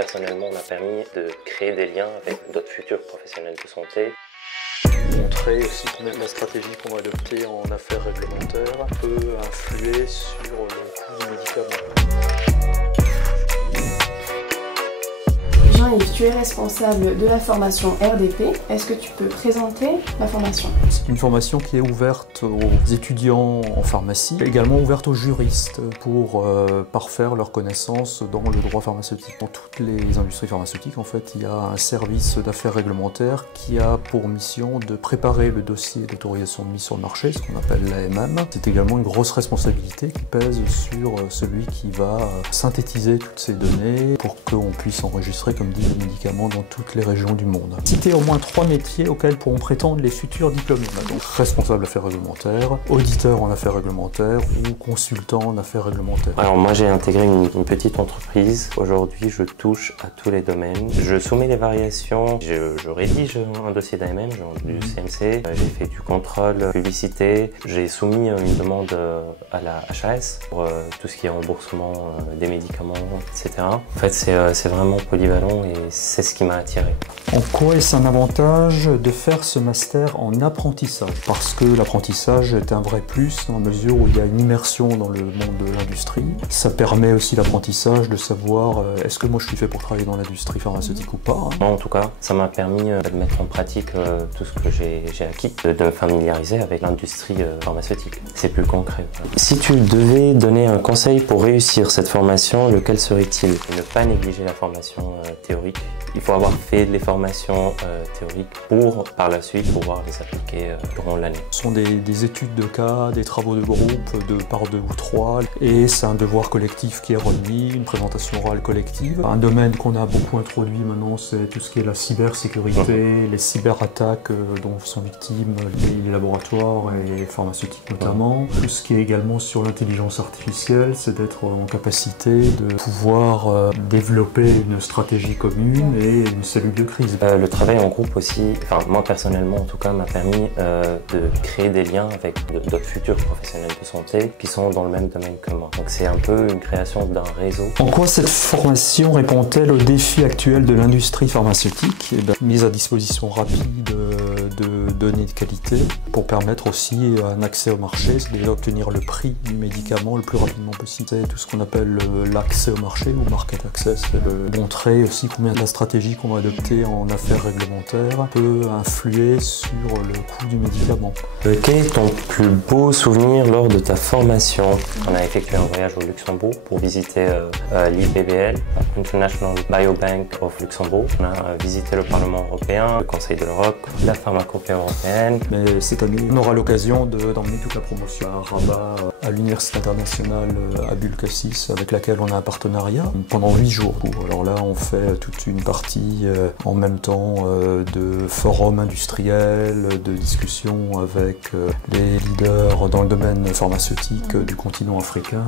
personnellement m'a permis de créer des liens avec d'autres futurs professionnels de santé. Montrer aussi combien la stratégie qu'on va adopter en affaires réglementaires peut influer sur le coût du médicament. Jean-Yves, tu es responsable de la formation RDP. Est-ce que tu peux présenter la formation? C'est une formation qui est ouverte aux étudiants en pharmacie, également ouverte aux juristes pour parfaire leurs connaissances dans le droit pharmaceutique. Dans toutes les industries pharmaceutiques, en fait, il y a un service d'affaires réglementaires qui a pour mission de préparer le dossier d'autorisation de mise sur le marché, ce qu'on appelle l'AMM. C'est également une grosse responsabilité qui pèse sur celui qui va synthétiser toutes ces données pour qu'on puisse enregistrer, comme dit, le médicament dans toutes les régions du monde. Citer au moins 3 métiers auxquels pourront prétendre les futurs diplômés. Donc, responsable affaires réglementaires, auditeur en affaires réglementaires ou consultant en affaires réglementaires. Alors moi j'ai intégré une petite entreprise. Aujourd'hui je touche à tous les domaines. Je soumets les variations, je rédige un dossier d'AMM, du CMC, j'ai fait du contrôle publicité, j'ai soumis une demande à la HAS pour tout ce qui est remboursement des médicaments, etc. En fait c'est vraiment polyvalent et c'est ce qui m'a attiré. En quoi est-ce un avantage de faire ce master en apprentissage? Parce que l'apprentissage est un vrai plus dans la mesure où il y a une immersion dans le monde de l'industrie. Ça permet aussi l'apprentissage de savoir est-ce que moi je suis fait pour travailler dans l'industrie pharmaceutique ou pas. Moi en tout cas, ça m'a permis de mettre en pratique tout ce que j'ai acquis, de me familiariser avec l'industrie pharmaceutique. C'est plus concret. Si tu devais donner un conseil pour réussir cette formation, lequel serait-il? Ne pas négliger la formation théorique. Il faut avoir fait les formations théoriques pour, par la suite, pouvoir les appliquer durant l'année. Ce sont des études de cas, des travaux de groupe, par 2 ou 3, et c'est un devoir collectif qui est remis, une présentation orale collective. Un domaine qu'on a beaucoup introduit maintenant, c'est tout ce qui est la cybersécurité, les cyberattaques dont sont victimes les laboratoires et les pharmaceutiques notamment. Tout ce qui est également sur l'intelligence artificielle, c'est d'être en capacité de pouvoir développer une stratégie commune et une cellule de crise. Le travail en groupe aussi, enfin moi personnellement en tout cas, m'a permis de créer des liens avec d'autres futurs professionnels de santé qui sont dans le même domaine que moi. Donc c'est un peu une création d'un réseau. En quoi cette formation répond-elle aux défis actuels de l'industrie pharmaceutique? Mise à disposition rapide de données de qualité pour permettre aussi un accès au marché, c'est d'obtenir le prix du médicament le plus rapidement possible. C'est tout ce qu'on appelle l'accès au marché ou market access. De montrer aussi combien la stratégie qu'on va adopter en affaires réglementaires peut influer sur le coût du médicament. Quel est ton plus beau souvenir lors de ta formation? On a effectué un voyage au Luxembourg pour visiter l'IBBL, International Biobank of Luxembourg. On a visité le Parlement européen, le Conseil de l'Europe, la pharmacopée européenne. Mais cette année, on aura l'occasion d'emmener toute la promotion à Rabat, à l'Université internationale Abul Cassis, avec laquelle on a un partenariat pendant 8 jours. Alors là, on fait toute une partie en même temps de forums industriels, de discussions avec les leaders dans le domaine pharmaceutique du continent africain